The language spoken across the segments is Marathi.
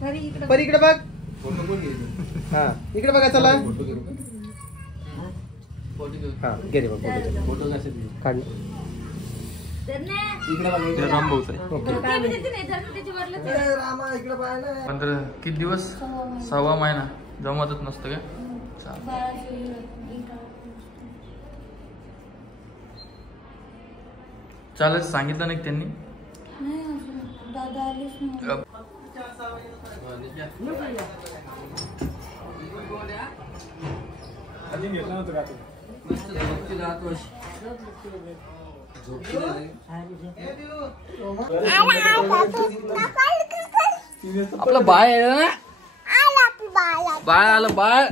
परी इकडे बघ. हा इकडे बघा चला. हा घे रे बघ फोटो कसे काढ. इकडे बघ रामभाऊचा आहे. किती दिवस 6वा महिना जमतच नसतं का. चालत सांगितलं नाही त्यांनी. आपलं बाळ आहे ना. बाळ आलं. बाळ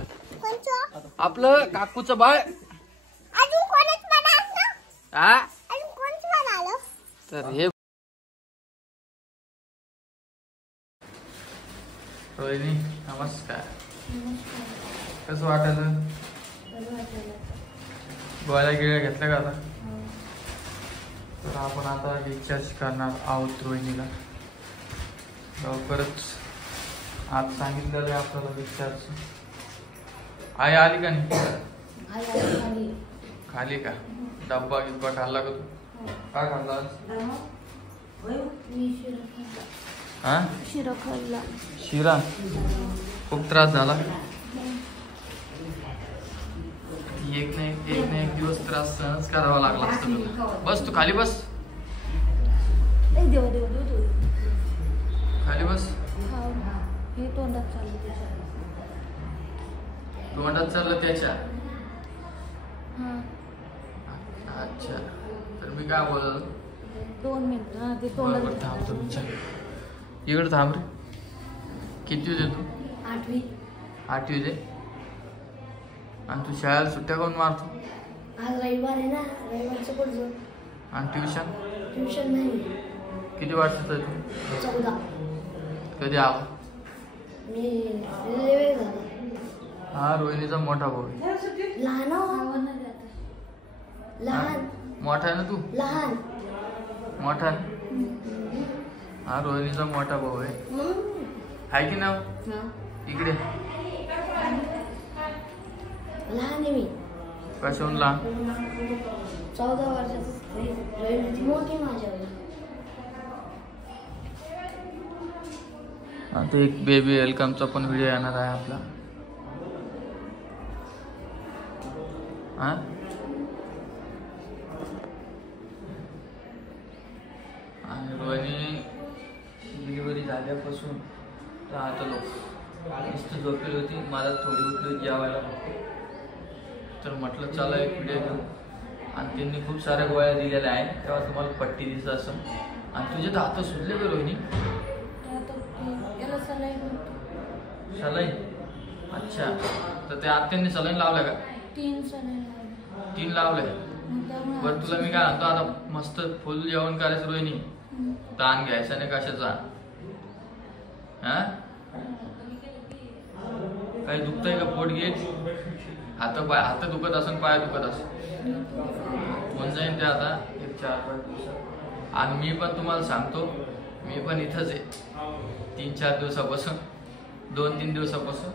आपलं काकूचं बाळ. हा तर हे रोहिणी नमस्कार. कसं वाटायचं. गोळ्या गिळ्या घेतल्या का आता. तर आपण आता डिस्चार्ज करणार आहोत रोहिणीला लवकरच. आज सांगितलेलं आहे आपल्याला डिस्चार्ज. आई आली का नाही. खाली का. डब्बा गिब्बा खाल्ला का तू. काय खाल्ला हा. शिरा. खूप त्रास झाला. एक ना एक दिवस त्रास सहनच करावा लागला असता तुला. बस तू खाली बस. खाली बस. तोंडात चाललं त्याच्या. अच्छा तर मी काय बोललो. 2 मिनिट ते बरोबर थांबतो. इकडे थांब रे. किती होते तू. 8वी दे. आणि तू शाळेला सुट्ट्या कोण मारतो. आज रविवार आहे ना. रविवारचं कोण. आणि ट्युशन नाही. किती वर्षाचा आहे तू. 14. कधी आला. मी हा रोहिणीचा मोठा भाऊ. लहान मोठा आहे ना तू. लहान मोठा. हा रोहिणीचा मोठा भाऊ आहे की नाव. इकडे लहान आहे मी. कशाहून लहान. 14 वर्षाची मोठी माझ्यावर. आता एक बेबी वेलकमचा पण व्हिडिओ येणार आहे आपला. हा आणि रोहिणी डिलिव्हरी झाल्यापासून राहतलो. नुसतं झोपेली होती. मला थोडी उठली जेवायला. तर म्हटलं चला एक व्हिडिओ घेऊ. आणि त्यांनी खूप साऱ्या गोळ्या दिलेल्या आहेत. तेव्हा तुम्हाला पट्टी दिसत असं. आणि तुझे दात सुजले का रोहिणी. सलाईन. अच्छा तर त्या आत्यांनी सलाईन लावल्या का. 3 लावल्या. बरं तुला मी काय म्हणतो आता मस्त फुल जेवण करायचं रोहिणी. ताण घ्यायचा नाही कशाचा. हा काही दुखतंय का. पोट घे. हात दुखत असेल पाय दुखत असेल. होऊन जाईन ते आता एक 4-5 दिवसात. आणि मी पण तुम्हाला सांगतो मी पण इथंच आहे 3-4 दिवसापासून. 2-3 दिवसापासून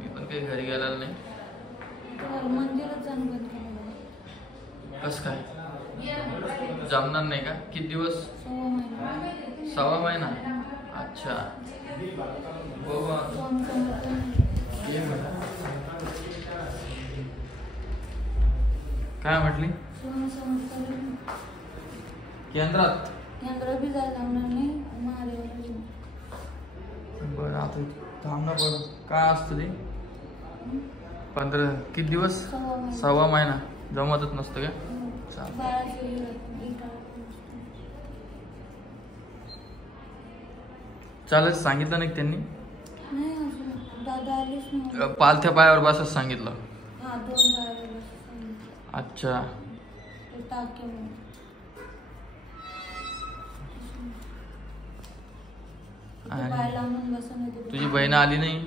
मी पण काही घरी गेलेलो नाही. कस काय जमणार नाही का. किती दिवस. 6वा महिना. अच्छा काय म्हटली. केंद्रात बी जायला लागणार नाही. बरं आता थांबणं पडत. काय असतं ते 15 किती दिवस. 6वा महिना जमतच नसतं का. चालत सांगितलं नाही त्यांनी. पालथ्या पायावर बसच सांगितलं. अच्छा तुझी बहीण आली नाही.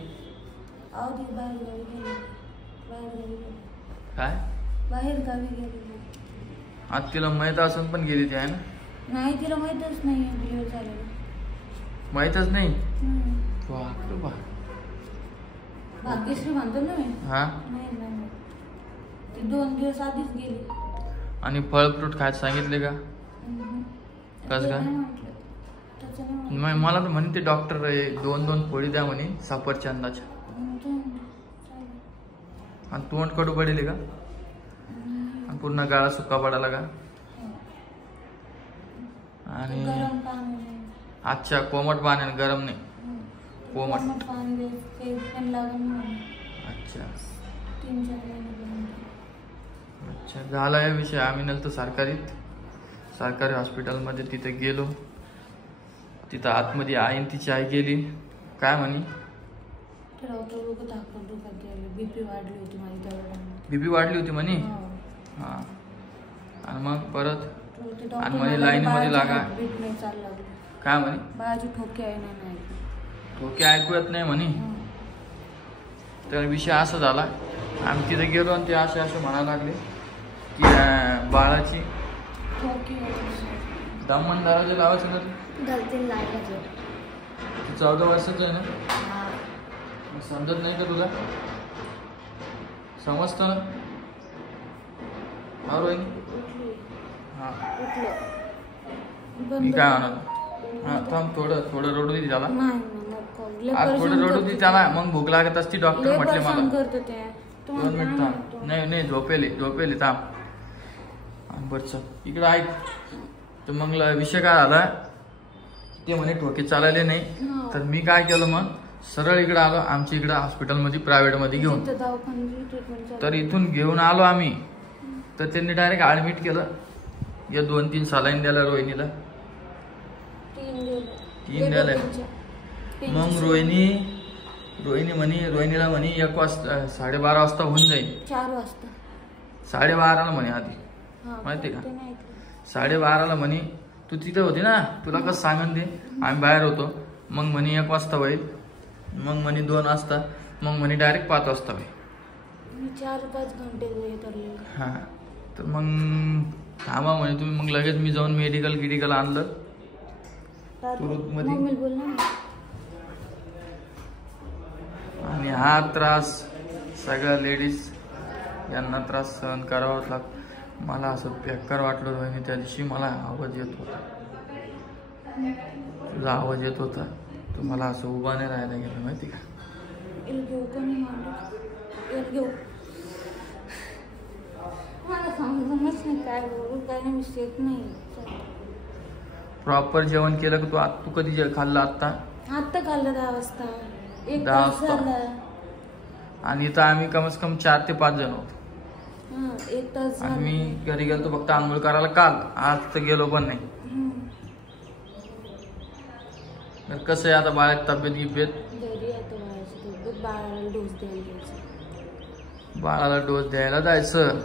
काय बाहेर गावी गेली. आज तिला माहित असून पण गेली ती आहे ना. नाही तिला माहितच नाही डिलिव्हरी झालेली. माहितच नाही. बापरे बा. भाग्यश्री म्हणतो ना मी. हा नाही नाही ती 2 दिवस आधीच गेली. आणि फळ फ्रूट खायला सांगितले का? कसं काय? मला तर म्हणे ते डॉक्टर 2-2 पोळी द्या म्हणे सफरचंदाच्या. आणि तोंड कडू पडेल का? आणि पूर्ण गाळा सुका पडाला का? आणि अच्छा कोमट पाणी गरम नाही कोमट. अच्छा अच्छा झाला या विषय. आम्ही नंतर सरकारी हॉस्पिटलमध्ये तिथे गेलो. तिथं आतमध्ये आई तिची आई गेली. काय म्हणे? बीपी वाढली होती म्हणे. हा आणि मग परत आणि म्हणे लाईनीमध्ये लागा. काय म्हणे? बाळाची ठोके आहे नाही. ठोके ऐकू येत नाही म्हणे. तर विषय असा झाला. आम्ही तिथे गेलो आणि ते असे म्हणायला लागले की बाळाची दामण दाराचे लावायचं ना. 14 वर्षाचं आहे ना. समजत नाही का तुला? समजतं ना? हा रोहिणी. हा मी काय म्हणालो? हा थांब थोडं रडू दे त्याला. आज थोडं रडू दे त्याला. मग भूक लागत असती. डॉक्टर म्हटले मला 2 मिनिट थांब. नाही झोपेले थांब. बरं इकडं ऐक. तर मग विषय काय झाला? ते म्हणे ठोके चालले नाही. तर मी काय केलं मग सरळ इकडे आलो. आमच्या इकडे हॉस्पिटलमध्ये प्रायव्हेटमध्ये घेऊन. तर इथून घेऊन आलो आम्ही. तर त्यांनी डायरेक्ट ऍडमिट केलं. या 2-3 सलाईन द्यायला रोहिणीला. 3 द्यायला. मग रोहिणी म्हणे रोहिणीला म्हणे 1 वाजता 12:30 वाजता होऊन जाईल. 4 वाजता 12:30ला म्हणे आधी. माहिती का? 12:30ला म्हणे तू तिथे होती ना. तुला कसं सांगन ते. आम्ही बाहेर होतो. मग म्हणे 1 वाजता होईल. मग म्हणे 2 वाजता. मग म्हणे डायरेक्ट 5 वाजता होईल. 4-5 घंटे. हा तर मग थांबा म्हणे तुम्ही. मग लगेच मी जाऊन मेडिकल आणलं तुरुतमध्ये. आणि हा त्रास सगळ्या लेडीज यांना त्रास सहन करावाच लागतो. मला असं बेकार वाटलं रोहिणी त्या दिवशी. मला आवाज येत होता. तुझा आवाज येत होता. तू मला असं उभा नाही राहायला गेलं माहिती का? प्रॉपर जेवण केलं का तू कधी खाल्लं? आता खाल्लं 10 वाजता. 10 वाजता. आणि इथं आम्ही कम से कम 4 ते 5 जण होतो. 1 तास. आम्ही घरी गेलो फक्त आंघोळ करायला काल. आज तर गेलो पण नाही. कसं आहे आता बाळाची तब्येत बाळाला डोस द्यायला जायचं.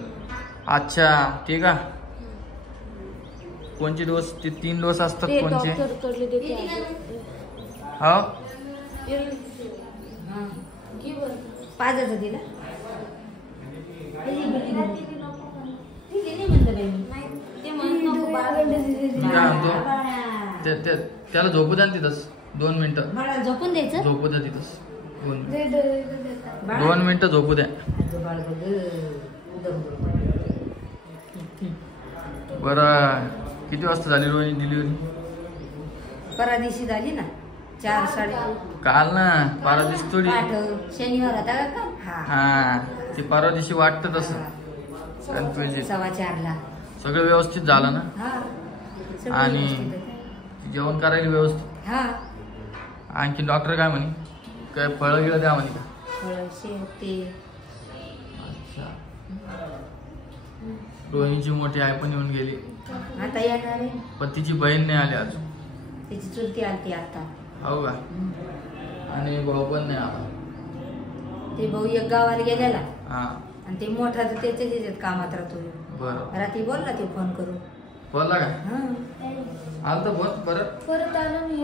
अच्छा ठीक आहे. कोणचे डोस? ते 3 डोस असतात. कोणचे? हो 5 दिला. त्याला झोपू द्या तिथंच 2 मिनिटं. झोपून द्यायचं. झोपू द्या तिथंच 2 मिनिटं झोपू द्या. बरं किती वाजता झाली रोहिणी डिलिव्हरी? परवा दिवशी झाली ना 4-4:30. काल ना परवा दिवशी थोडी. शनिवार होता का? हा ते परवा दिवशी वाटतं तसं. 4:15ला सगळं व्यवस्थित झालं ना. आणि जेवण करायला व्यवस्थित. हा आणखी डॉक्टर काय म्हणे? काय फळं गिळं द्या म्हणे का? अच्छा. रोहिणीची मोठी आई पण येऊन गेली. आता येणार आहे. पण तिची बहीण नाही आली अजून. तिची चुलती आलती आता. हो का? आणि भाऊ पण नाही आला. ते भाऊ एक गावाला गेलेला. हा आणि ते मोठा तर त्याच्याच कामात राहतो. बरं रात्री बोलला ते फोन करून. बोलला का? आलता फोन परत आला मी.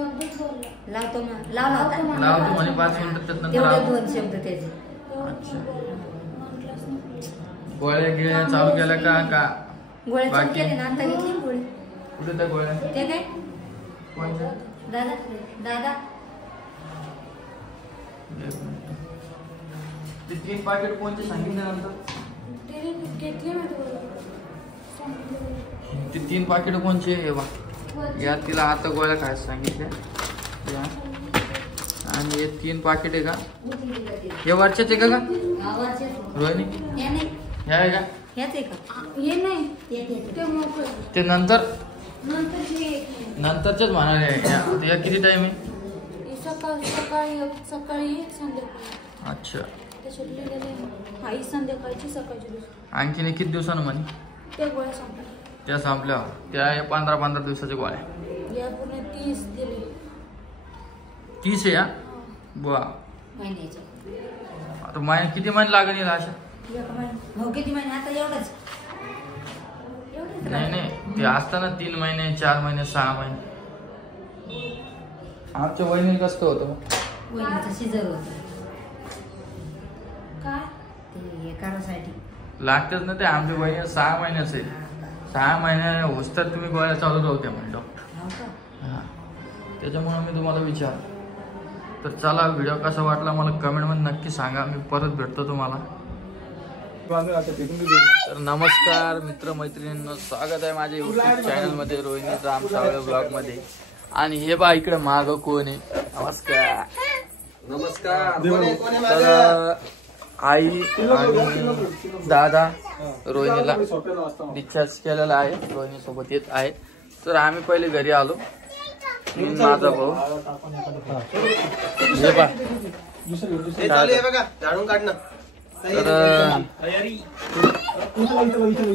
लावतो ना. लावतो म्हणे 5 मिनिटात. तेवढे 2 शब्द त्याचे. अच्छा. गोळ्या गिळ्या चालू केल्या का? गोळ्या चालू केल्या ना. आता घेतली गोळी. कुठे त्या गोळ्या? ते काय कोणत्या? दादा ते 3 पाकिट कोणते सांगितल्यानंतर ते घेतले ना ते 3 पाकिट कोणचे हे बा या तिला आता गोळ्या खायला सांगितल्या या आणि हे 3 पाकिट आहे का हे वरचेच आहे का रोहिणी हे आहे का हे नाही ते मोकळं ते नंतर नंतर नंतरचेच म्हणणार आहे या किती टाइम आहे सकाळी संध्याकाळी अच्छा त्याच्यात लिहिलेलं आई संध्याकाळची सकाळची दुसरी आणखीन किती दिवसानं म्हणे त्या गोळ्या संपल्या त्या संपल्या त्या 15 दिवसाच्या गोळ्या या पूर्ण 30 दिले 30 आहे या बुवा महिन्याचे आता महिने किती महिने लागेल याला अशा हो किती महिने आता एवढंच नाही ते असताना 3 महिने 4 महिने 6 महिने आमच्या वहिनी कसं होतं वहिनीचं सिजर होतं काय ते हे करायसाठी लागतेच ना ते आमच्या वहिनी 6 महिन्याच आहे 6 महिने होस तर तुम्ही गोळ्या चालू राहते म्हणे डॉक्टर हो का हा त्याच्यामुळे मी तुम्हाला विचार तर चला व्हिडिओ कसा वाटला मला कमेंटमध्ये नक्की सांगा मी परत भेटतो तुम्हाला तर नमस्कार मित्रमैत्रिणींनो स्वागत आहे माझ्या युट्यूब चॅनलमध्ये रोहिणी राम सावळे ब्लॉगमध्ये आणि हे बा इकडे माग कोण आहे नमस्कार तर आई आणि दादा रोहिणीला डिस्चार्ज केलेला आहे रोहिणी सोबत येत आहे तर आम्ही पहिले घरी आलो माझा भाऊ हे बा तर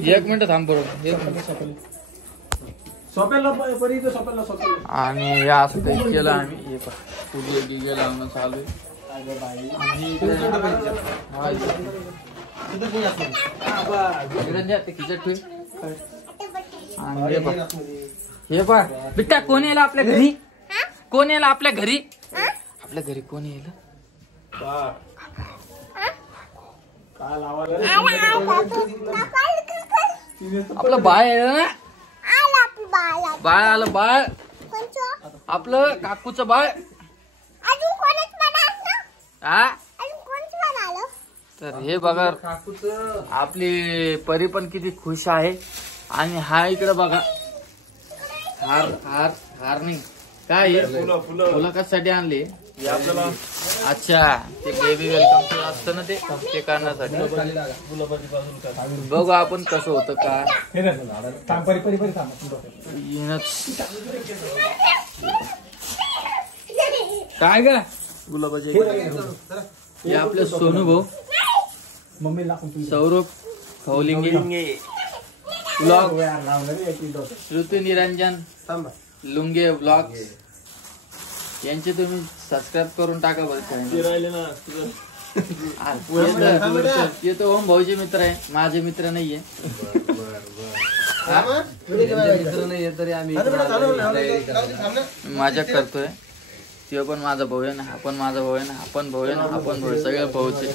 1 मिनिट थांब बरोबर 1 मिनिट आणि हे असं काही केलं आम्ही हे पूजा गिगे लावणं चालू आहे आणि खिचट ठेव आणि हे पा बिट्टा कोण येईल आपल्या घरी कोण येईल आपल्या घरी कोण येईल आपलं बाळ आहे ना बाळ आलं बाळ आपलं काकूचं बाळ हा तर हे बघा आपली परी पण किती खुश आहे आणि हा इकडे बघा हार हार हार नाही काय फुलं कशासाठी आणले आपल्याला अच्छा ते बेबी वेलकम असतं ना ते करण्यासाठी बघू आपण कसं होतं का काय ग गुलाबाचे हे आपले सोनू भाऊ सौरभ खवलिंगे ब्लॉग श्रुती निरंजन लुंगे ब्लॉग यांचे तुम्ही सबस्क्राईब करून टाका बरं ये तो ओम भाऊचे मित्र आहे माझे मित्र नाहीये मित्र नाहीये तरी आम्ही माझ्या करतोय तो पण माझा भाऊ आहे ना आपण माझा भाऊ आहे ना आपण भाऊ आहे ना आपण भाऊ सगळे भाऊचे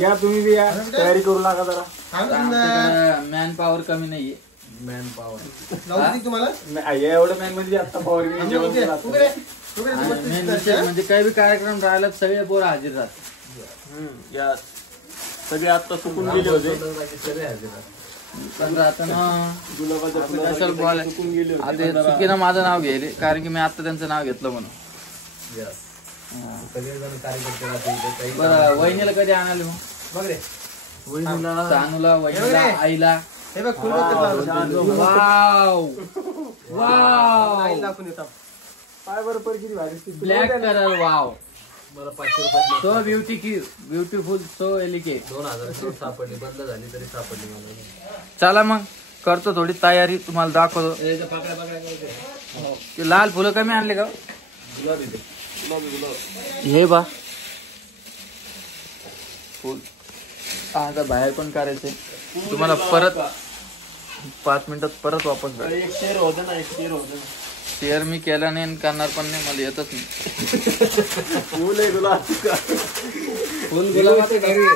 या तुम्ही बी या तयारी करू लागा जरा मॅन पॉवर कमी नाहीये मॅन पॉवर तुम्हाला एवढं मॅन म्हणजे आता पॉवर म्हणजे काही बी कार्यक्रम राहिला सगळे पोरं हजर राहतात या सगळे आता चुकून गेले होते पण राहता ना चुकीनं माझं नाव घ्यायले कारण की मी आता त्यांचं नाव घेतलं म्हणून बरं वहिनीला कधी आणाले मग बघ रे सानूला वहिनीला आईला wow wow black colour wow so beautiful so एलिकेट 2000 सापडली बंद झाली तरी सापडली मला चला मग करतो थोडी तयारी तुम्हाला दाखवतो ते लाल फुलं कमी आणले का हे बा फुल आता बाहेर पण करायचंय तुम्हाला परत 5 मिनिटात परत वापस एक शेअर होतं ना शेअर मी केला नाही आणि करणार पण नाही मला येतच नाही फुल आहे तुला फुल गुलाबाचं घरी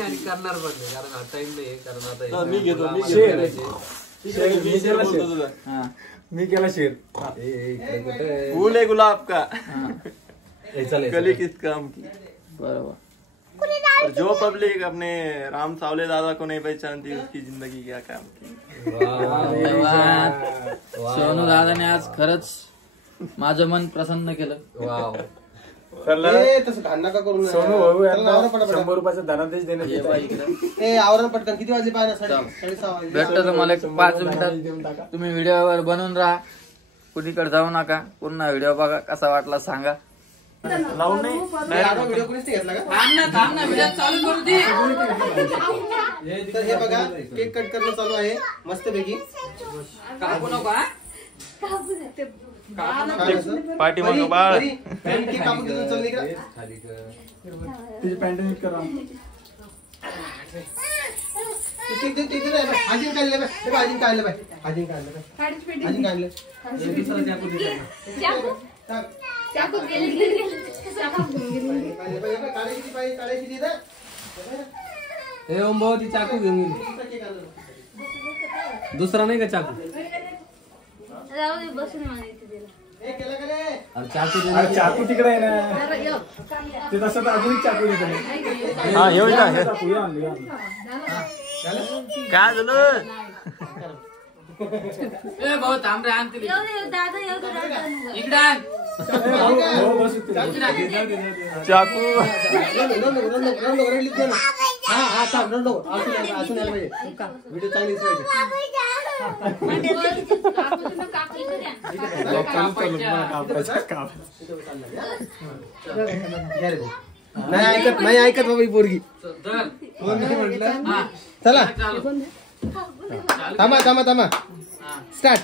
आणि करणार पण नाही कारण हा टाइम नाही कारण आता मी घेतो मी केला शेर फूल है गुलाब का चले कली किस काम की। बरोबर. और जो पब्लिक अपने राम सावले दादा को नहीं पहचानती उसकी जिंदगी क्या काम की। सोनू दादाने आज खरंच माझं मन प्रसन्न केलं. तसं घाण नका करून सोनू भाऊ यांना 100 रुपयाचा धनादेश देण्यात ये येत बाई आहे. इकडं. आवरण पटकन किती वाजले पाहिजे 6:30 वाजले. भेटतं तुम्हाला एक 5 मिनिटात. तुम्ही व्हिडिओवर बनवून राहा, कुणीकडे जाऊ नका. पुन्हा व्हिडिओ बघा, कसा वाटला सांगा. लावून नाही व्हिडिओ कोणीच नाही घेतला का? थांब ना व्हिडिओ चालू करू दे. तर हे बघा केक कट करणं चालू आहे मस्तपैकी. कापू नको हा. पार्टी मग बाळ केक कापून देतो, चल इकडं. तिची पॅन्ट नीट करा. केक दे, केक दे रे. आजीन काढलं बाय. हे बघ, आजीन काढलं बाय. आजीन काढलं बाय. आजीन काढलं. दुसरं चाकू दे त्यांना. टाक. काढायची पाहिजे, काढायची दे ना. हे ओम भाऊ ती चाकू घेऊन गेली. केक आणलं. दुसरा नाही का चाकू? जाऊ दे, बसून मागायचं तिला. हे केलं का रे? अरे चाकू दे. अरे चाकू तिकडे आहे ना. ते तसं तर अजून एक चाकू देतो. हा येऊ का हे? चाकू या आणलं, या आणलं. काय झालं ए भाऊ थांब रे, आण तिला. येऊ दे, दादा येऊ दे, दादा. इकडे आण. भाऊ बसू ते. चाकू रडलीच दे ना. हा थांब, रडलो. असून यायला पाहिजे. व्हिडिओ चांगलीच पाहिजे. नाही ऐकत बाबा ही पोरगी. धर. म्हटलं हा. चला चालू. थांबा हा. स्टार्ट.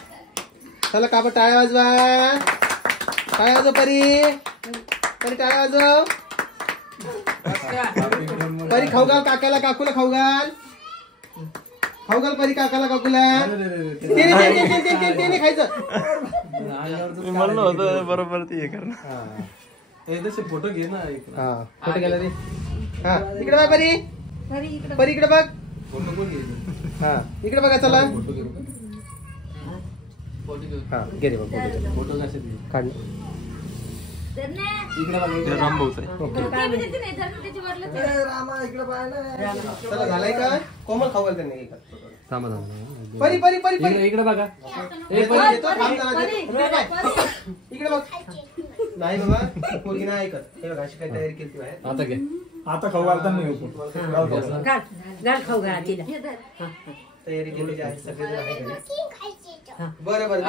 चला कापड टाळ्या वाजवा. टाळ्या वाजव परी. परी टाळ्या वाजव. परी खाऊ घाल काकाला काकूला खाऊ घाल. खाऊ घाल परी काकाला काकूला. ते नाही खायचं. मी म्हणलं होतं बरोबर ती हे करणं. हे तसे फोटो घे ना. हा कुठे गेला रे? हा इकडे बघ परी. परी इकडे बघ. फोटो कोण घे? हा इकडे बघा चला. फोटो घे. फोटो घेऊ. हा घे रे बघ फोटो कसे दे? काढ. इकडे बघ. ते रामभाऊचं आहे. चला झालाय का? कोमल खाऊ घाल त्यांनी. थांबा. परी परी परी परी. इकडे बघा. येतो, थांब जरा, इकडे बघ. इकडे बघ. नाही बाबा पोरगी नाही ऐकत. हे बघ अशी काय तयारी केली बाहेर. आता घे. आता खाऊ घालता नाही होतो. गाल खाऊ घाला तिला. तयारी केलेली आहे सगळे जण आहे घरी. बरं बरं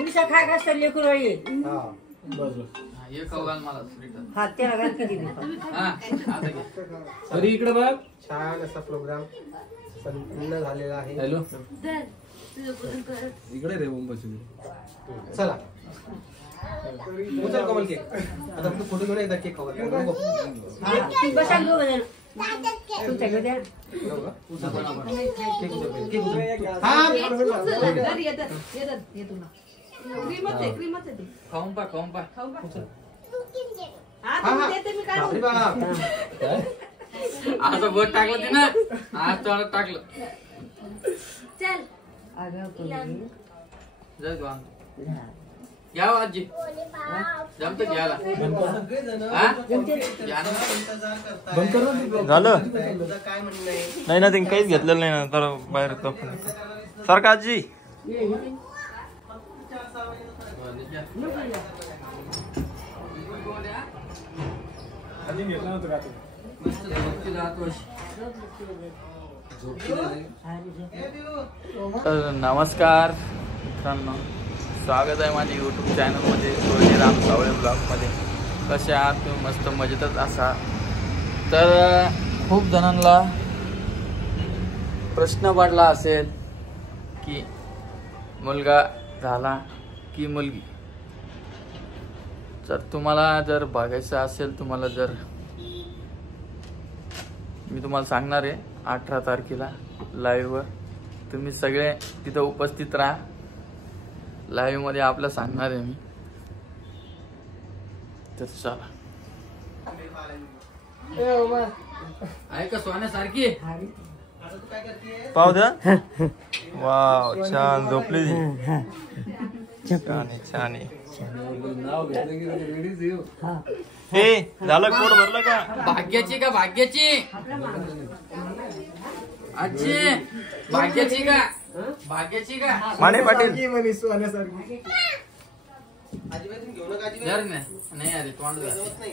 उलसा खा का सर लेकरू आहे. हा. बस बस. हा, हे खाऊ घाल मला रिटर्न. हा त्याला घाल किती बी. हा आता घे. तरी इकडे बघ. छान असा प्रोग्राम संपन्न झालेला आहे. हॅलो. इकडे रे ओम बसू. चला उचल कोमल केक. आता तू फोटो घेऊन एकदा केक खाऊ घाल. नको. बसा दोघं जण. तुमच्याकडे द्या. केक उचल. केक उचल. हा खाऊन पा. हा बापरे बाप. असं बोट टाकलं ते ना. आज तोंडात टाकलं. चल अगं पोरी. जा तू आण. घ्या हो आजी. जमतं घ्यायला. हा? घ्या ना. बंद कर ना ते ब्लॉग. झालं तुझं काय म्हणणं आहे? नाही ना ते काहीच घेतलेलं नाही ना तर बाहेर तो सारखा आजी. आधी घेतला नव्हतं का ते? मस्त झोपती राहतो अशी. तर नमस्कार मित्रांनो, स्वागत आहे माझ्या यूट्यूब चॅनलमध्ये सोनी राम सावळे ब्लॉगमध्ये. कसे आहात तुम्ही? मस्त मजेतच असा. तर खूप जणांना प्रश्न पडला असेल की मुलगा झाला की मुलगी. जर तुम्हाला जर बघायचं असेल, तुम्हाला जर मी तुम्हाला सांगणार आहे 18 तारखेला लाईव्हवर. तुम्ही सगळे तिथं उपस्थित राहा. लाईव्हमध्ये आपलं सांगणार आहे मी. तर चला. आहे का सोन्यासारखी? आता तू काय करतेय? पाहू द्या. वाव छान झोपली ती. छान आहे छान आहे. नाव घेतलं की रेडीच येऊ. हे झालं पोट भरलं का? भाग्याची का भाग्याची आजी भाग्याची का भाग्याची का माने पाटील म्हणे सोन्यासारखी. आजीबाई तुम्ही घेऊ नका, आजीबाई. जर नाही अरे तोंड होत नाही.